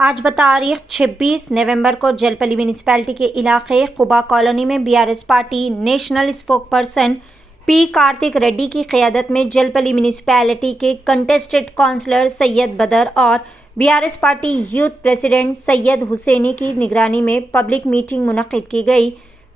आज बतारीख 26 नवंबर को जलपल्ली म्यूनिसिपैलिटी के इलाके कुबा कॉलोनी में BRS party national spokesperson P Karthik Reddy की क़यादत में जलपल्ली म्यूनिसिपैलिटी के कंटेस्टेड काउंसलर सैयद बदर और BRS party youth president Syed Hussaini की निगरानी में पब्लिक मीटिंग मुनक़िद की गई।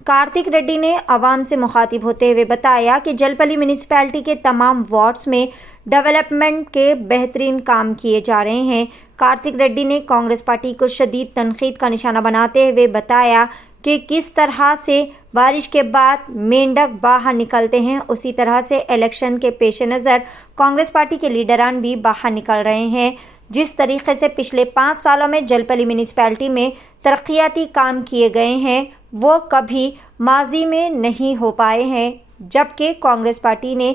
कार्तिक रेड्डी ने आवाम से मुखातिब होते हुए बताया कि जलपल्ली म्यूनिसिपैलिटी के तमाम वार्ड्स में डेवलपमेंट के बेहतरीन काम किए जा रहे हैं। कार्तिक रेड्डी ने कांग्रेस पार्टी को शदीद तनकीद का निशाना बनाते हुए बताया कि किस तरह से बारिश के बाद मेंढक बाहर निकलते हैं, उसी तरह से इलेक्शन के पेश नज़र कांग्रेस पार्टी के लीडरान भी बाहर निकल रहे हैं। जिस तरीके से पिछले 5 सालों में जलपल्ली म्यूनिसिपैलिटी में तरक्याती काम किए गए हैं वो कभी माजी में नहीं हो पाए हैं। जबकि कांग्रेस पार्टी ने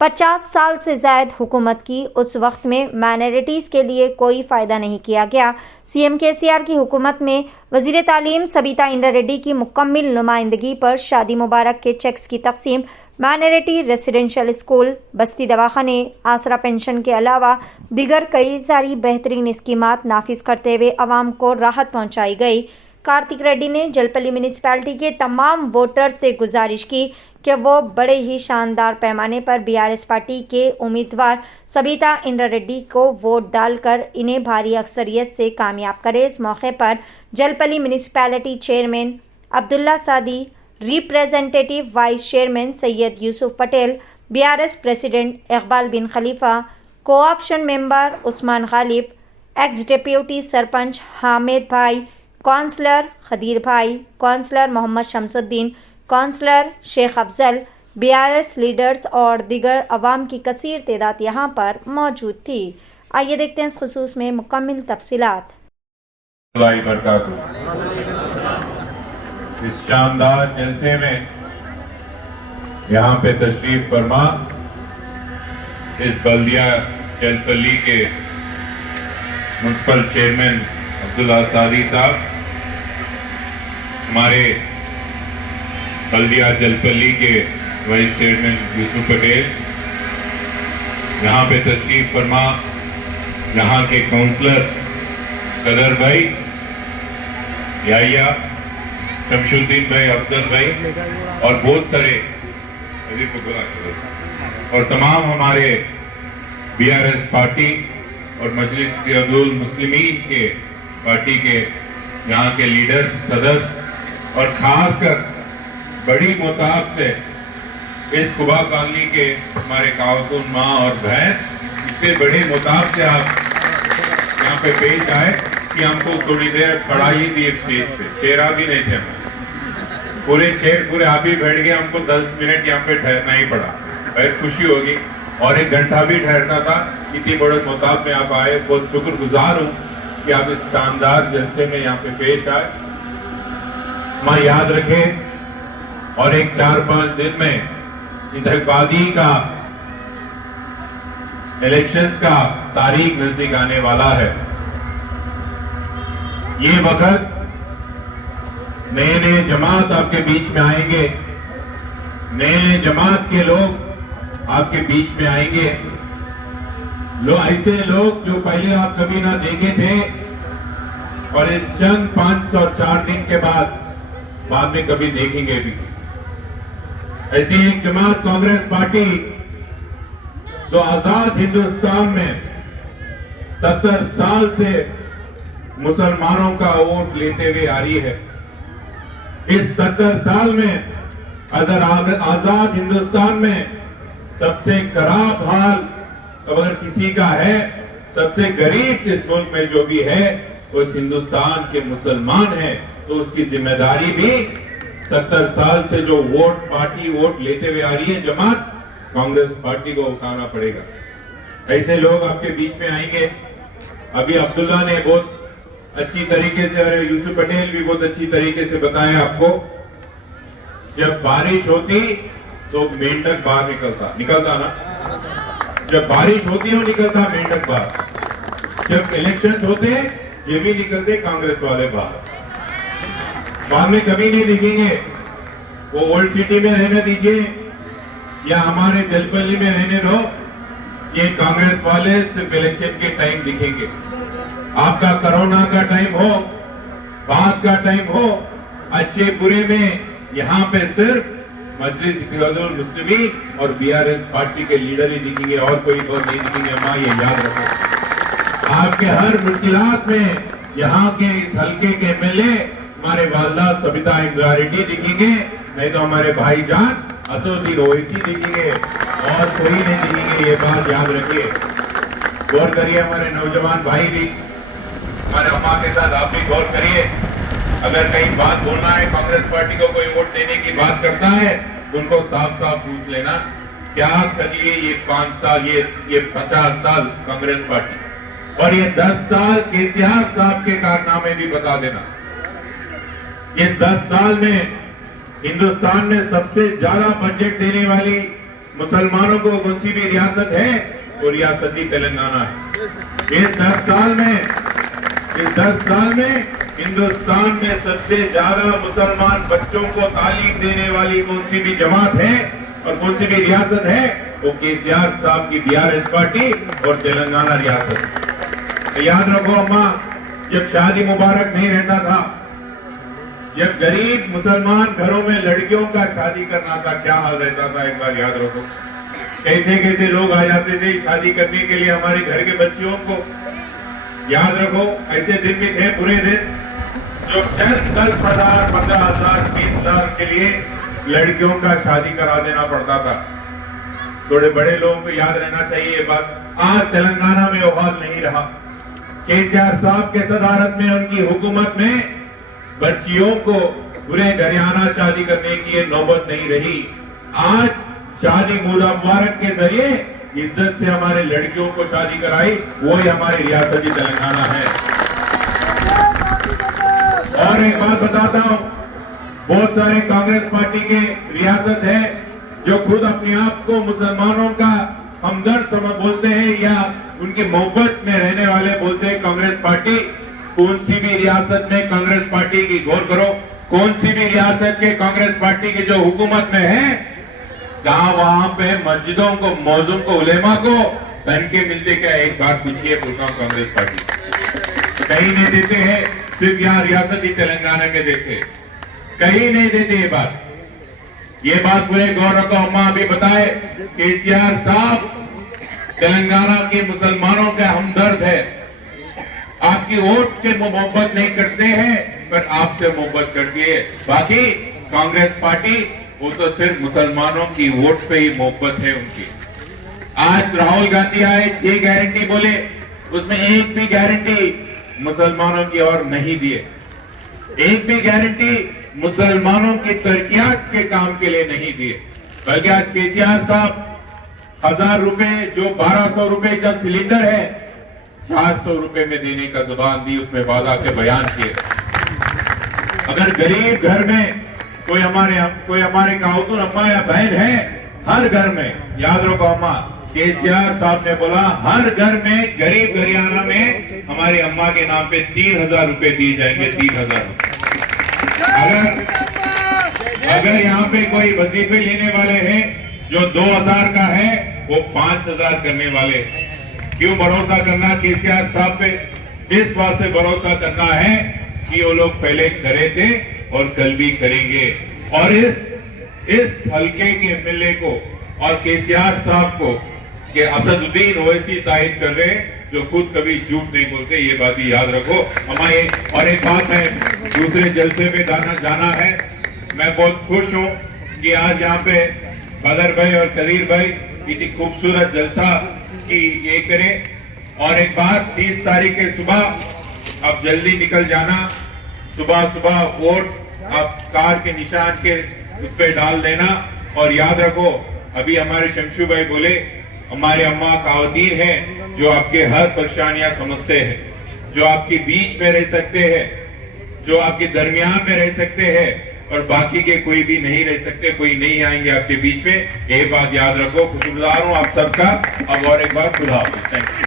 50 साल से ज़ायद हुकूमत की, उस वक्त में माइनॉरिटीज़ के लिए कोई फ़ायदा नहीं किया गया। सीएम केसीआर की हुकूमत में वज़ीर तालीम सबिता इंद्रा रेड्डी की मुकम्मल नुमाइंदगी पर शादी मुबारक के चेक्स की तकसीम, माइनॉरिटी रेसिडेंशियल स्कूल, बस्ती दवाखाने, आसरा पेंशन के अलावा दीगर कई सारी बेहतरीन स्कीमात नाफिज करते हुए आवाम को राहत पहुँचाई गई। कार्तिक रेड्डी ने जलपल्ली म्यूनिसिपैलिटी के तमाम वोटर से गुजारिश की कि वो बड़े ही शानदार पैमाने पर बीआरएस पार्टी के उम्मीदवार सबिता इंद्रा रेड्डी को वोट डालकर इन्हें भारी अक्सरियत से कामयाब करे। इस मौके पर Jalpally municipality chairman Abdullah Sadi, representative vice chairman Syed Yusuf Patel, BRS president Iqbal Bin Khalifa, cooption member Usman Ghalib, ex deputy sarpanch Hamid भाई, काउंसलर खदीर भाई, councillor Mohammad Shamsuddin, councillor Sheikh Afzal, BRS leaders और दिगर अवाम की कसीर तादाद यहाँ पर मौजूद थी। आइए देखते हैं इस खुसूस में मुकम्मल तफसीलात। इस शानदार जलसे में यहाँ पे तशरीफ फरमा इस बल्दिया जलपल्ली के म्युनिसिपल चेयरमैन अब्दुल्ला सादी साहब, हमारे बल्दिया जलपल्ली के वाइस चेयरमैन यूसुफ पटेल, यहाँ पे तशरीफ फरमा यहाँ के काउंसलर सदर भाई, याहिया, शमशुद्दीन भाई, अफजल भाई और बहुत सारे और तमाम हमारे बीआरएस पार्टी और मजलिस इत्तेहादुल मुस्लिमीन के पार्टी के यहाँ के लीडर सदर और खासकर बड़ी मोताब से इस कुबा कॉलोनी के हमारे खातून माँ और बहन, इतने बड़े मोताब से आप यहाँ पे पेश आए कि हमको थोड़ी देर खड़ा ही दिए स्टेज पे, चेहरा भी नहीं थे, पूरे चेयर पूरे आप ही बैठ गए, हमको 10 मिनट यहाँ पे ठहरना ही पड़ा। बहुत खुशी होगी और 1 घंटा भी ठहरना था। इतनी बड़े मोताब में आप आए, बहुत शुक्रगुजार हूँ कि आप इस शानदार जलसे में यहाँ पे पेश आए। माँ याद रखें और एक 4-5 दिन में इंतखाबाती का इलेक्शंस का तारीख नजदीक आने वाला है। ये वक्त नए नए जमात आपके बीच में आएंगे, नए जमात के लोग आपके बीच में आएंगे, ऐसे लोग जो पहले आप कभी ना देखे थे और इस चंद 5 और 4 दिन के बाद में कभी देखेंगे भी। ऐसी एक जमात कांग्रेस पार्टी जो आजाद हिंदुस्तान में 70 साल से मुसलमानों का वोट लेते हुए आ रही है। इस 70 साल में आजाद हिंदुस्तान में सबसे खराब हाल अगर किसी का है, सबसे गरीब इस मुल्क में जो भी है वो इस हिंदुस्तान के मुसलमान है, तो उसकी जिम्मेदारी भी 70 साल से जो पार्टी वोट लेते हुए आ रही है जमात कांग्रेस पार्टी को उठाना पड़ेगा। ऐसे लोग आपके बीच में आएंगे। अभी अब्दुल्ला ने बहुत अच्छी तरीके से और यूसुफ पटेल भी बहुत अच्छी तरीके से बताया आपको, जब बारिश होती तो मेंढक बाहर निकलता ना, जब बारिश होती है निकलता मेंढक बाहर, जब इलेक्शन होते ये भी निकलते कांग्रेस वाले बाहर, बाद में कभी नहीं दिखेंगे। वो ओल्ड सिटी में रहने दीजिए या हमारे जलपल्ली में रहने दो, ये कांग्रेस वाले सिर्फ इलेक्शन के टाइम दिखेंगे। आपका कोरोना का टाइम हो, बात का टाइम हो, अच्छे बुरे में यहाँ पे सिर्फ मजलिस इत्तेहादुल मुस्लिमीन और बीआरएस पार्टी के लीडर ही दिखेंगे और कोई और नहीं दिखेंगे। अम्मा ये याद रखो, आपके हर मुश्किलात में यहाँ के इस हल्के के एमएलए हमारे वालदा सबिता इंद्रारेड्डी दिखेंगे, नहीं तो हमारे भाईजान असदुद्दीन ओवैसी दिखेंगे और कोई नहीं दिखेंगे। ये बात याद रखिए, गौर करिए हमारे नौजवान भाई भी, हमारे अम्मा के साथ आप भी गौर करिए। अगर कहीं बात बोलना है, कांग्रेस पार्टी को कोई वोट देने की बात करता है, उनको साफ साफ पूछ लेना क्या करिए ये 5 साल, ये 50 साल कांग्रेस पार्टी और ये 10 साल केसीआर साहब के कारनामे भी बता देना। इस 10 साल में हिंदुस्तान में सबसे ज्यादा बजट देने वाली मुसलमानों को कौन सी भी रियासत है, वो रियासत ही तेलंगाना है। इस 10 साल में हिंदुस्तान में सबसे ज्यादा मुसलमान बच्चों को तालीम देने वाली कौन सी भी जमात है और कौन सी भी रियासत है, वो केसीआर साहब की बीआरएस पार्टी और तेलंगाना रियासत। तो याद रखो अम्मा, जब शादी मुबारक नहीं रहता था, जब गरीब मुसलमान घरों में लड़कियों का शादी करना था, क्या हाल रहता था, एक बार याद रखो। कैसे कैसे लोग आ जाते थे शादी करने के लिए हमारे घर के बच्चियों को। याद रखो, ऐसे दिन भी थे, बुरे दिन, जो 10,000, 15,000, 20,000 के लिए लड़कियों का शादी करा देना पड़ता था। थोड़े बड़े लोगों को याद रहना चाहिए ये बात। आज तेलंगाना में वो हाल नहीं रहा। केसीआर साहब के सदारत में, उनकी हुकूमत में बच्चियों को बुरे घराना शादी करने की ये नौबत नहीं रही। आज शादी मुबारक के जरिए इज्जत से हमारे लड़कियों को शादी कराई, वो ही हमारी रियासत ही तेलंगाना है। और एक बात बताता हूं, बहुत सारे कांग्रेस पार्टी के रियासत है जो खुद अपने आप को मुसलमानों का हमदर्द बोलते हैं या उनकी मोहब्बत में रहने वाले बोलते हैं कांग्रेस पार्टी। कौन सी भी रियासत में कांग्रेस पार्टी की, गौर करो, कौन सी भी रियासत के कांग्रेस पार्टी की जो हुकूमत में है, कहा वहां पे मस्जिदों को, मौजूम को, उलेमा को तनखे मिलते क्या? एक बार पूछिए कांग्रेस पार्टी कहीं नहीं देते हैं, सिर्फ यहाँ रियासत ही तेलंगाना में देते, कहीं नहीं देते। ये बात पूरे गौरव को अम्मा अभी बताए, केसीआर साहब तेलंगाना के मुसलमानों का हमदर्द है। आपकी वोट के मोहब्बत नहीं करते हैं, पर आपसे मोहब्बत करती है। बाकी कांग्रेस पार्टी, वो तो सिर्फ मुसलमानों की वोट पे ही मोहब्बत है उनकी। आज राहुल गांधी आए, 6 गारंटी बोले, उसमें एक भी गारंटी मुसलमानों की और नहीं दिए, एक भी गारंटी मुसलमानों की तरक्कियात के काम के लिए नहीं दिए। बल्कि आज केसीआर साहब 1000 रुपए, जो 1200 रुपए का सिलेंडर है, 400 रुपए में देने का जुबान दी, उसमें वादा के बयान किए। अगर गरीब घर में कोई हमारे खातून अम्मा या बहन है, हर घर में, याद रखो अम्मा, केसीआर साहब ने बोला हर घर में, गरीब घराना में हमारी अम्मा के नाम पे 3000 रुपए दिए जाएंगे। 3000। अगर यहाँ पे कोई वजीफे लेने वाले हैं जो 2000 का है, वो 5000 करने वाले। क्यों भरोसा करना केसीआर साहब पे? इस वास्ते भरोसा करना है कि वो लोग पहले करे थे और कल भी करेंगे। और इस हल्के के एमएलए को और केसीआर साहब को कि असदुद्दीन ओवैसी तायद कर रहे हैं, जो खुद कभी झूठ नहीं बोलते, ये बात ही याद रखो हमारे। और एक बात है, दूसरे जलसे में जाना है। मैं बहुत खुश हूँ कि आज यहाँ पे बदर भाई और कदीर भाई इतनी खूबसूरत जलसा की ये करें। और एक बात, 30 तारीख के सुबह अब जल्दी निकल जाना, सुबह वोट आप कार के निशान के उस पर डाल देना। और याद रखो, अभी हमारे शमशू भाई बोले, हमारे अम्मा खातून हैं जो आपके हर परेशानियां समझते हैं, जो आपके बीच में रह सकते हैं, जो आपके दरमियान में रह सकते हैं, और बाकी के कोई भी नहीं रह सकते, कोई नहीं आएंगे आपके बीच में। ये बात याद रखो। खुशगुजार हूं आप सबका। अब और एक बार खुदा हाफिज़। Thank you.